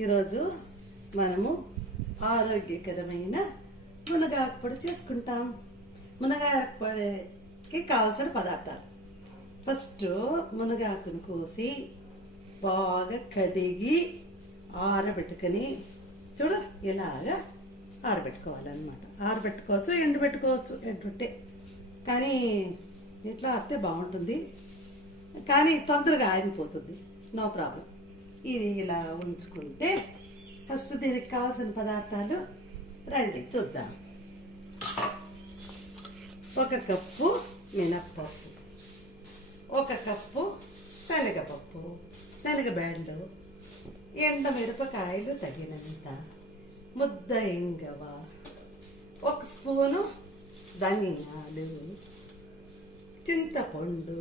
ఈరోజు మనము ఆరోగ్యకరమైన మునగాకు పొడి చేసుకుంటాం. మునగాకు పొడికి కావాల్సిన పదార్థాలు: ఫస్ట్ మునగాకును కోసి బాగా కడిగి ఆరబెట్టుకొని, చూడు ఇలాగా ఆరబెట్టుకోవాలన్నమాట. ఆరబెట్టుకోవచ్చు, ఎండబెట్టుకోవచ్చు, ఎండుంటే. కానీ ఇట్లా అత్తే బాగుంటుంది, కానీ తొందరగా ఆరిపోతుంది. No problem. ఇది ఇలా ఉంచుకుంటే ఫస్ట్ దీనికి కావాల్సిన పదార్థాలు రండి చూద్దాం. 1 కప్పు మినప్పప్పు, 1 కప్పు శనగపప్పు, శనగబేళ్ళు, ఎండమిరపకాయలు తగినంత, ముద్ద ఇంగవ, 1 స్పూను ధనియాలు, చింతపండు,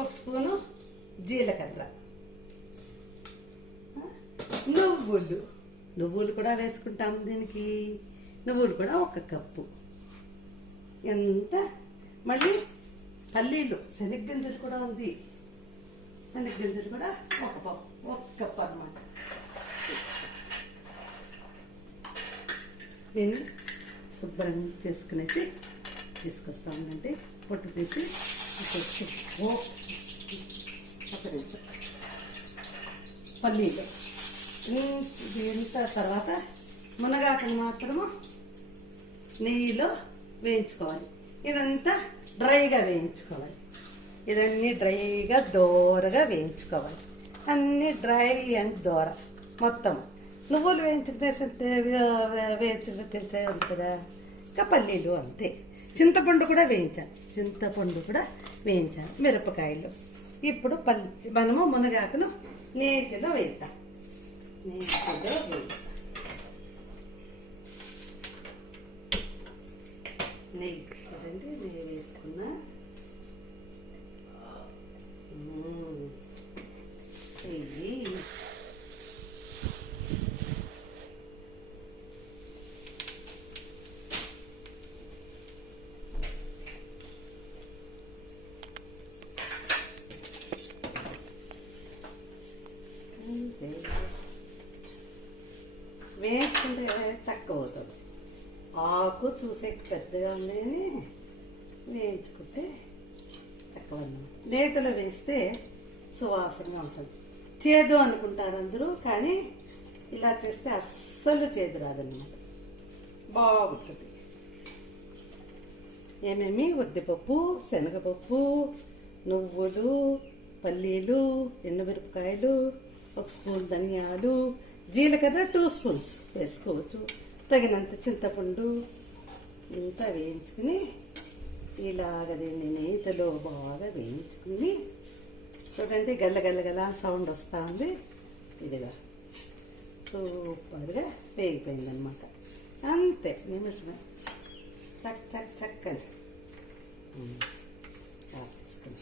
1 స్పూను జీలకర్ర, నువ్వులు కూడా వేసుకుంటాం దీనికి. నువ్వులు కూడా 1 కప్పు. ఎంత మళ్ళీ పల్లీలు, శనగగింజలు కూడా ఉంది. శనగగింజలు కూడా 1 కప్పు అన్నమాట. దీన్ని శుభ్రం చేసుకునేసి తీసుకొస్తామంటే పొట్టు తీసి పల్లీలు ఇంత తర్వాత మునగాకుని మాత్రము నెయ్యిలో వేయించుకోవాలి. ఇదంతా డ్రైగా వేయించుకోవాలి. ఇదన్నీ డ్రైగా దోరగా వేయించుకోవాలి. అన్నీ డ్రై అండ్ దోర మొత్తం. నువ్వులు వేయించుకునే తెలిసే ఉంటుందా? ఇంకా పల్లీలు అంతే. చింతపండు కూడా వేయించాను, మిరపకాయలు. ఇప్పుడు మనము మునగాకును నేతిలో వేద్దాం. నెయ్యి చూడండి, నెయ్యి వేసుకున్నా. నెయ్యి వేసుకుంటే తక్కువ అవుతుంది. ఆకు చూసే పెద్దగా ఉందని వేయించుకుంటే తక్కువ. నేతలో వేస్తే సువాసనగా ఉంటుంది. చేదు అనుకుంటారు అందరూ, కానీ ఇలా చేస్తే అస్సలు చేదు రాదన్నమాట, బాగుంటుంది. ఏమేమి ఉద్దిపప్పు, శనగపప్పు, నువ్వులు, పల్లీలు, ఎండుమిరపకాయలు, 1 స్పూన్ ధనియాలు, జీలకర్ర 2 స్పూన్స్ వేసుకోవచ్చు. తగినంత చింతపండు ఇంతా వేయించుకుని ఇలాగ దీన్ని నేతిలో బాగా వేయించుకుని, చూడండి గల్లగల్లగల సౌండ్ వస్తూ ఉంది. ఇదిగా సూపర్గా వేగిపోయిందనమాట. అంతే, నిమిషమే. చక్ చక్ చక్ అని ఆఫ్ చేసుకుని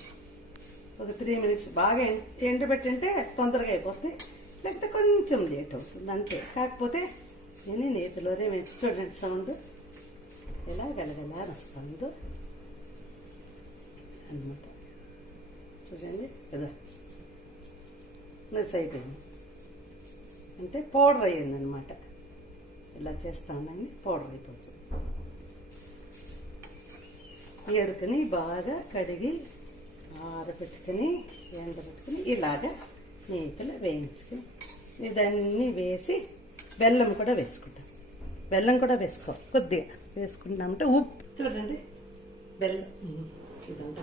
ఒక 3 మినిట్స్ బాగా ఎండబెట్టింటే తొందరగా అయిపోతుంది, లేకపోతే కొంచెం లేట్ అవుతుంది అంతే. కాకపోతే నేను నేతిలోనే వేసి, చూడండి సౌండ్ ఎలా గలగలా వస్తుందో అనమాట. చూడండి కదా, మిస్ అయిపోయింది అంటే పౌడర్ అయ్యిందనమాట. ఇలా చేస్తా ఉన్నాయని పౌడర్ అయిపోతుంది. ఎరుకని బాగా కడిగి ఆరబెట్టుకుని ఎండబెట్టుకుని ఇలాగా నేతిలో వేయించుకుని ఇదన్నీ వేసి బెల్లం కూడా వేసుకుంటాం. బెల్లం కూడా వేసుకోవాలి, కొద్దిగా వేసుకుంటామంటే ఉప్పు. చూడండి బెల్లం, ఇదంతా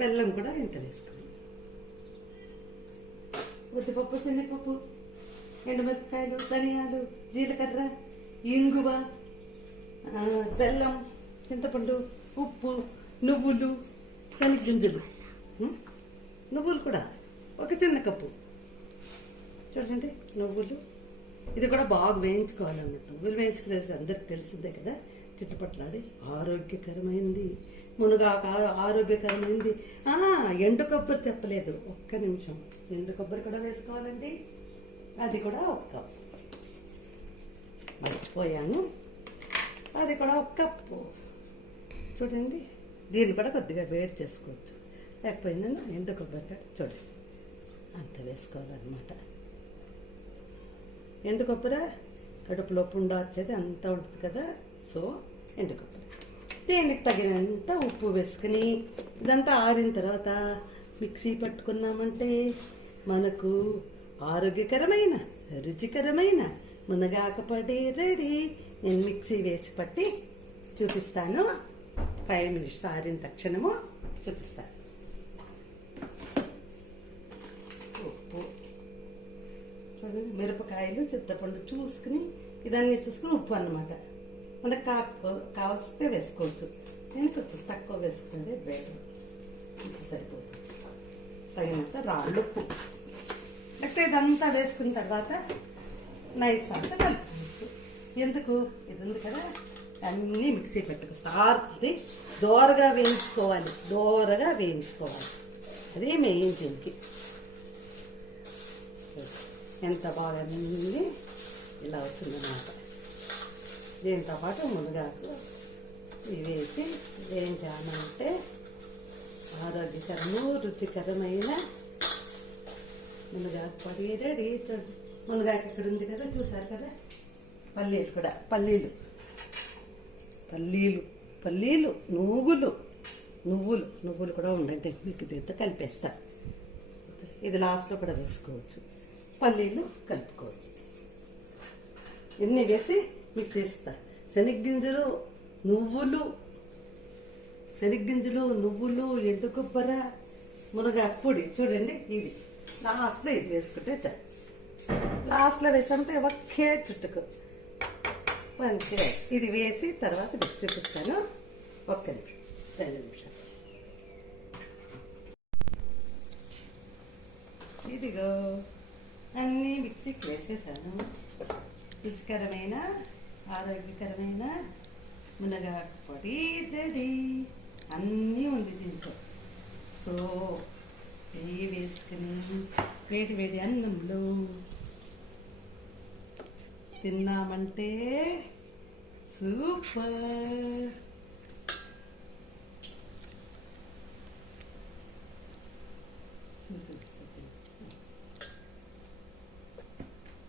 బెల్లం కూడా ఇంత వేసుకోవాలి. ఉద్దిపప్పు, శనగపప్పు, ఎండుమిరపకాయలు, ధనియాలు, జీలకర్ర, ఇంగువ, బెల్లం, చింతపండు, ఉప్పు, నువ్వులు, శనగగింజలు, నువ్వులు కూడా 1 చిన్న కప్పు. చూడండి నువ్వులు, ఇది కూడా బాగా వేయించుకోవాలన్నట్టు. నువ్వులు వేయించుకునేది అందరికి తెలిసిందే కదా. చిట్టుపట్లాడి ఆరోగ్యకరమైంది మునగాకు, ఆరోగ్యకరమైంది. ఎండు కొబ్బరి చెప్పలేదు, 1 నిమిషం. ఎండు కొబ్బరి కూడా వేసుకోవాలండి, అది కూడా 1 కప్పు. మర్చిపోయాను, అది కూడా 1 కప్పు. చూడండి దీన్ని కూడా కొద్దిగా వేడి చేసుకోవచ్చు. లేకపోయిందని ఎండు కొబ్బరికాయ చూడండి అంత వేసుకోవాలన్నమాట. ఎండు కొబ్బరి కడుపులో పుండ వచ్చేది అంతా ఉంటుంది కదా, సో ఎండు కొబ్బరి. దీనికి తగినంత ఉప్పు వేసుకుని ఇదంతా ఆరిన తర్వాత మిక్సీ పట్టుకున్నామంటే మనకు ఆరోగ్యకరమైన రుచికరమైన మునగాకు పొడి రెడీ. నేను మిక్సీ వేసి పట్టి చూపిస్తాను. 5 నిమిషాలు ఆరిన తక్షణము చూపిస్తాను. ఉప్పు చూడండి, మిరపకాయలు, చింతపండు చూసుకుని ఇదన్నీ చూసుకుని ఉప్పు అన్నమాట. మనకు కావాల్సితే వేసుకోవచ్చు. నేను కొంచెం తక్కువ వేసుకుంటే బెటర్, ఇంత సరిపోతుంది. తగినంత రాళ్ళుప్పు. అయితే ఇదంతా వేసుకున్న తర్వాత నైస్ అంతా కలుపుకోవచ్చు. ఎందుకు ఇది ఉంది కదా, అన్నీ మిక్సీ పెట్టుకో సార్ది దోరగా వేయించుకోవాలి. అదే మెయిన్ దీనికి. ఎంత బాగా అన్నీ ఇలా వచ్చిందన్నమాట. దీంతో పాటు మునగాకు ఇవి వేసి వేయించామంటే ఆరోగ్యకరము రుచికరమైన మునగాకు పొడి రెడీ. మునగాకు ఇక్కడ ఉంది కదా, చూసారు కదా. పల్లీలు కూడా, పల్లీలు నువ్వులు కూడా ఉండండి. మీకు దీంతో కలిపేస్తా. ఇది లాస్ట్లో కూడా వేసుకోవచ్చు. పల్లీలు కలుపుకోవచ్చు. ఇన్ని వేసి మిక్స్ చేస్తా. శనగ్గింజలు నువ్వులు ఎండు కొబ్బరి మునగాకు పొడి చూడండి. ఇది లాస్ట్లో ఇది వేసుకుంటే చాలు. లాస్ట్లో వేసామంటే ఒకే చుట్టుకు మంచిగా ఇది వేసి తర్వాత మీకు చూపిస్తాను. 1 నిమిషం 2 నిమిషాలు. ఇదిగో అన్నీ మిక్సీకి వేసేసాను. రుచికరమైన ఆరోగ్యకరమైన మునగాకు పొడి రెడీ. అన్నీ ఉంది దీంట్లో. సో నెయ్యి వేసుకుని వేడి అన్నంలో తిన్నామంటే సూపర్.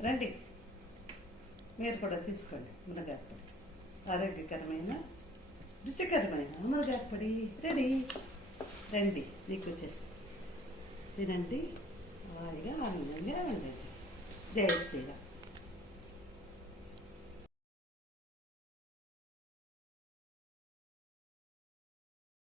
రండి, మీరు కూడా తీసుకోండి మునగాకు పొడి. ఆరోగ్యకరమైన రుచికరమైన మునగాకు పొడి రెడీ. రండి, మీకు వచ్చేసి తినండి, హాయిగా ఆనందంగా ఉండండి. జై శ్రీరామ్.